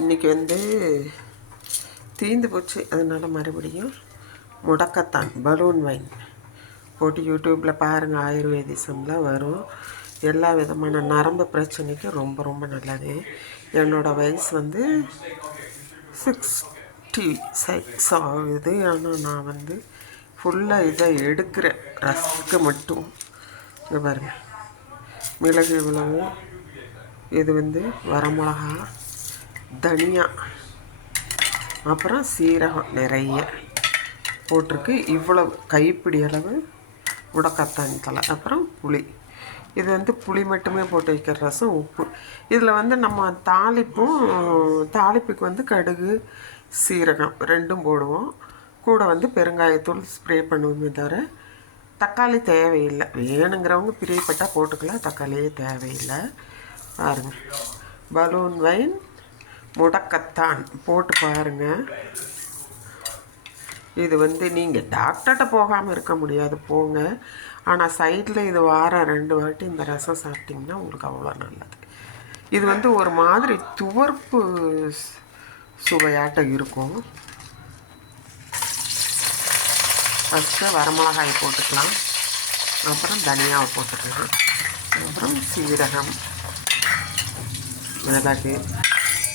இன்றைக்கி வந்து தீந்து போச்சு, அதனால் மறுபடியும் முடக்கத்தான் பலூன் வைன் போட்டு யூடியூப்பில் பாருங்கள். ஆயுர்வேதிசமில் வரும். எல்லா விதமான நரம்பு பிரச்சனைக்கு ரொம்ப ரொம்ப நல்லது. என்னோடய வயசு வந்து 66 ஆகுது. ஆனால் நான் வந்து ஃபுல்லாக இதை எடுக்கிறேன். ரசத்துக்கு மட்டும். இங்கே பாருங்கள், மிளகு இவ்வளவு, இது வந்து வரமிளகா, தனியா, அப்புறம் சீரகம் நிறைய போட்டிருக்கு. இவ்வளவு கைப்பிடி அளவு முடக்கத்தான் தலை, அப்புறம் புளி. இது வந்து புளி மட்டுமே போட்டு வைக்கிற ரசம். உப்பு இதில் வந்து நம்ம தாளிப்புக்கு வந்து கடுகு சீரகம் ரெண்டும் போடுவோம். கூட வந்து பெருங்காயத்தூள் ஸ்ப்ரே பண்ணுவோமே தவிர தக்காளி தேவையில்லை. வேணுங்கிறவங்க பிரியப்பட்டால் போட்டுக்கலாம், தக்காளியே தேவையில்லை. பாருங்கள், பலூன் வைன் முடக்கத்தான் போட்டு பாருங்கள். இது வந்து நீங்கள் டாக்டர்கிட்ட போகாமல் இருக்க முடியாது, போங்க. ஆனால் சைடில் இது வாரம் 2 வாட்டி இந்த ரசம் சாப்பிட்டிங்கன்னா உங்களுக்கு அவ்வளோ நல்லது. இது வந்து ஒரு மாதிரி துவர்ப்பு சுவையாட்டம் இருக்கும். ஃபஸ்ட்டு வரமிளகாய் போட்டுக்கலாம், அப்புறம் தனியாவை போட்டுக்கலாம், அப்புறம் சீரகம், மிளகு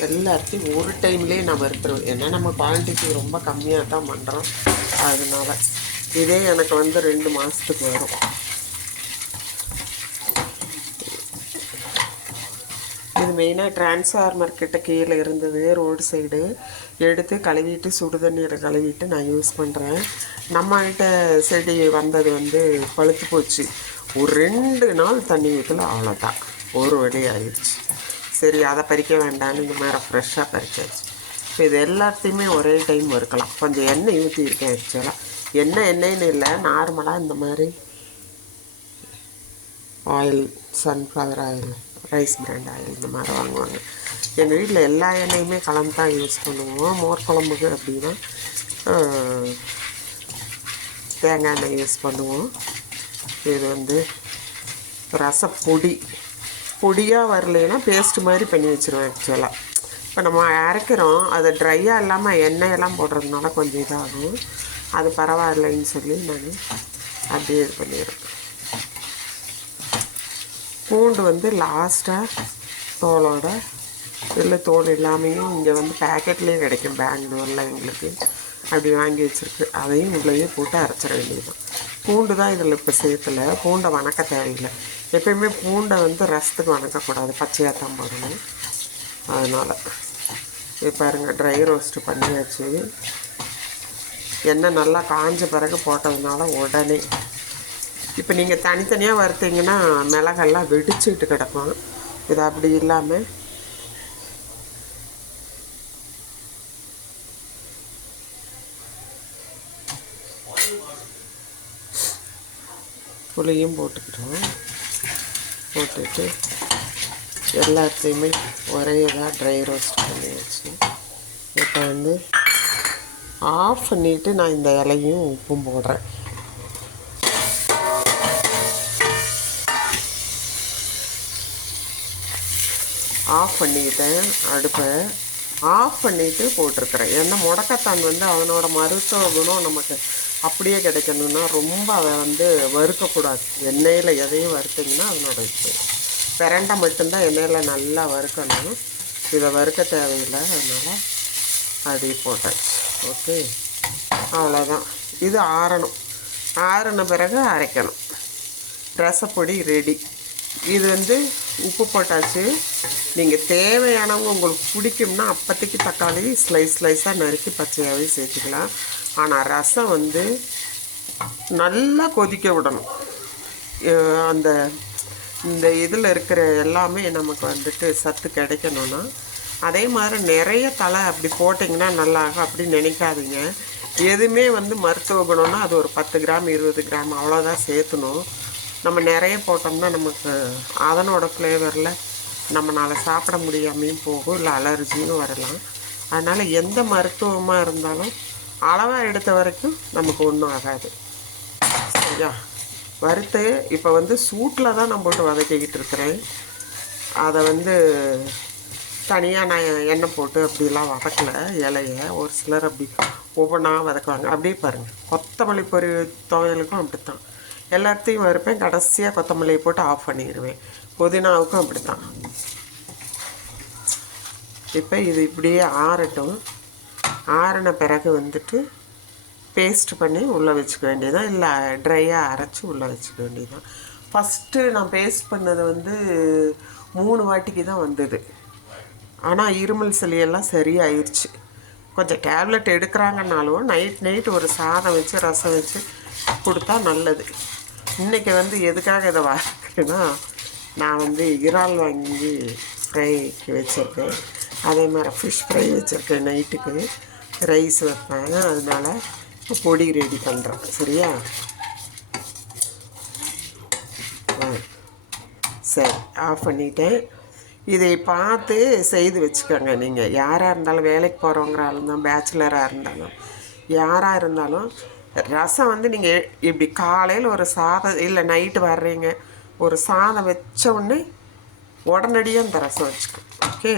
எல்லாத்தையும் ஒரு டைம்லேயே நான் வறுத்துருவேன். ஏன்னா நம்ம குவான்டிட்டி ரொம்ப கம்மியாக தான் பண்ணுறோம். அதனால இதே எனக்கு வந்து 2 மாதத்துக்கு வரும். இது மெயினாக டிரான்ஸ்ஃபார்மர் கிட்ட கீழே இருந்தது, ரோடு சைடு. எடுத்து கழுவிட்டு சுடு தண்ணியில் கழுவிட்டு நான் யூஸ் பண்ணுறேன். நம்மகிட்ட செடி வந்தது வந்து பழுத்து போச்சு. ஒரு 2 நாள் தண்ணி ஊற்றல, அவ்வளோதான், ஒரு வழி ஆயிடுச்சு. சரி, அதை பறிக்க வேண்டாம்னு இந்த மாதிரி ஃப்ரெஷ்ஷாக பறிச்சாச்சு. இப்போ இது எல்லாத்தையுமே ஒரே டைம் வறுக்கலாம். கொஞ்சம் எண்ணெய் ஊற்றிருக்கேன். ஆக்சுவலாக எண்ணெய்ன்னு இல்லை, நார்மலாக இந்த மாதிரி oil, sunflower oil, rice brand oil இந்த மாதிரி வாங்குவாங்க. எங்கள் வீட்டில் எல்லா எண்ணெயுமே கலந்து தான் யூஸ் பண்ணுவோம். மோர் குழம்புக்கு அப்படின்னா தேங்காய் எண்ணெய் யூஸ் பண்ணுவோம். இது வந்து ரசப்பொடி, பொடியாக வரலைன்னா பேஸ்ட்டு மாதிரி பண்ணி வச்சுருவேன். ஆக்சுவலாக இப்போ நம்ம அரைக்கிறோம், அது ட்ரையாக இல்லாமல் எண்ணெயெல்லாம் போடுறதுனால கொஞ்சம் இதாகும். அது பரவாயில்லைன்னு சொல்லி நான் அப்படியே இது பண்ணிடுறேன். பூண்டு வந்து லாஸ்ட்டாக தோலோட, இல்லை தோல் இல்லாமையும் இங்கே வந்து பேக்கெட்லேயே கிடைக்கும் பெங்களூரில் எங்களுக்கு. அப்படி வாங்கி வச்சுருக்கு. அதையும் உள்ளேயே போட்டு அரைச்சிட வேண்டியதுதான். பூண்டு தான் இதில் இப்போ சேர்த்துல. பூண்டை வணக்க தேவையில்லை. எப்பயுமே பூண்டை வந்து ரசத்துக்கு வணக்கக்கூடாது, பச்சையாக தான் போடணும். அதனால் இது பாருங்கள், ட்ரை ரோஸ்ட்டு பண்ணியாச்சு. எண்ணெய் நல்லா காஞ்ச பிறகு போட்டதுனால உடனே. இப்போ நீங்கள் தனித்தனியாக வறுத்தீங்கன்னா மிளகெல்லாம் வெடிச்சுட்டு கிடக்கும். இது அப்படி இல்லாமல் புளியும் போட்டுக்கிட்டோம். போட்டுட்டு எல்லாத்தையுமே ஒரே இதாக ட்ரை ரோஸ்ட் பண்ணியாச்சு. இப்போ வந்து ஆஃப் பண்ணிவிட்டு நான் இந்த இலையும் உப்பும் போடுறேன். ஆஃப் பண்ணிக்கிட்டேன், அடுப்பை ஆஃப் பண்ணிவிட்டு போட்டிருக்கிறேன். ஏன்னா முடக்கத்தான் வந்து அவனோட மருத்துவ குணம் நமக்கு அப்படியே கிடைக்கணுன்னா ரொம்ப அதை வந்து வறுக்கக்கூடாது. எண்ணெயில் எதையும் வறுத்திங்கன்னா அதனோட இது பிரண்டை மட்டும்தான் எண்ணெயில் நல்லா வறுக்கணும். இதை வறுக்க தேவையில்லை, அதனால் அப்படி போட்டாச்சு. ஓகே, அவ்வளோதான். இது ஆறணும். ஆறின பிறகு அரைக்கணும். ரசப்பொடி ரெடி. இது வந்து உப்பு போட்டாச்சு. நீங்கள் தேவையானவங்க உங்களுக்கு பிடிக்கும்னா அப்போதைக்கு தக்காளி ஸ்லைஸாக நறுக்கி பச்சையாகவே சேர்த்துக்கலாம். ஆனால் ரசம் வந்து நல்லா கொதிக்க விடணும். அந்த இந்த இதில் இருக்கிற எல்லாமே நமக்கு வந்துட்டு சத்து கிடைக்கணும்னா அதே மாதிரி நிறைய தலை அப்படி போட்டிங்கன்னா நல்லாகும் அப்படின்னு நினைக்காதீங்க. எதுவுமே வந்து மருத்துவ குணம்னா அது ஒரு 10 கிராம் 20 கிராம் அவ்வளோதான் சேர்த்துணும். நம்ம நிறைய போட்டோம்னா நமக்கு அதனோட ஃப்ளேவரில் நம்மளால் சாப்பிட முடியாமையும் போகும், இல்லை அலர்ஜியும் வரலாம். அதனால் எந்த மருத்துவமாக இருந்தாலும் அளவாக எடுத்த வரைக்கும் நமக்கு ஒன்றும் ஆகாது. சரியா? வறுத்து இப்போ வந்து சூட்டில் தான் நான் போட்டு வதக்கிக்கிட்டு இருக்கிறேன். அதை வந்து தனியாக நான் எண்ணெய் போட்டு அப்படிலாம் வதக்கலை இலையை. ஒரு சிலர் அப்படி ஒவ்வொன்றா வதக்குவாங்க. அப்படியே பாருங்கள், கொத்தமல்லி பொரி துவையலுக்கும் அப்படித்தான். எல்லாத்தையும் வறுப்பேன், கடைசியாக கொத்தமல்லியை போட்டு ஆஃப் பண்ணிடுவேன். புதினாவுக்கும் அப்படித்தான். இப்போ இது இப்படியே ஆறட்டும். ஆறின பிறகு வந்துட்டு பேஸ்ட் பண்ணி உள்ளே வச்சுக்க வேண்டியதான், இல்லை ட்ரையாக அரைச்சி உள்ளே வச்சுக்க வேண்டியதான். ஃபஸ்ட்டு நான் பேஸ்ட் பண்ணது வந்து 3 வாட்டிக்கு தான் வந்தது. ஆனால் இருமல் சளியெல்லாம் சரியாயிருச்சு. கொஞ்சம் டேப்லெட் எடுக்கிறாங்கன்னாலும் நைட் ஒரு சாதம் வச்சு ரசம் வச்சு கொடுத்தா நல்லது. இன்றைக்கி வந்து எதுக்காக இதை வளர்க்குறேன்னா, நான் வந்து இறால் வாங்கி ஃப்ரைக்கு வச்சுருக்கேன். அதே மாதிரி ஃபிஷ் ஃப்ரை வச்சுருக்கேன். நைட்டுக்கு ரைஸ் வைப்பேன், அதனால் பொடி ரெடி பண்ணுறேன். சரியா? சரி, ஆஃப் பண்ணிட்டேன். இதை பார்த்து செய்து வச்சுக்கோங்க. நீங்கள் யாராக இருந்தாலும், வேலைக்கு போகிறவங்களாக இருந்தாலும், பேச்சுலராக இருந்தாலும், யாராக இருந்தாலும் ரசம் வந்து நீங்கள் இப்படி காலையில் ஒரு சாதம், இல்லை நைட்டு வர்றீங்க, ஒரு சாதம் வச்ச உடனே உடனடியாக இந்த ரசம் வச்சுக்கோங்க. ஓகே.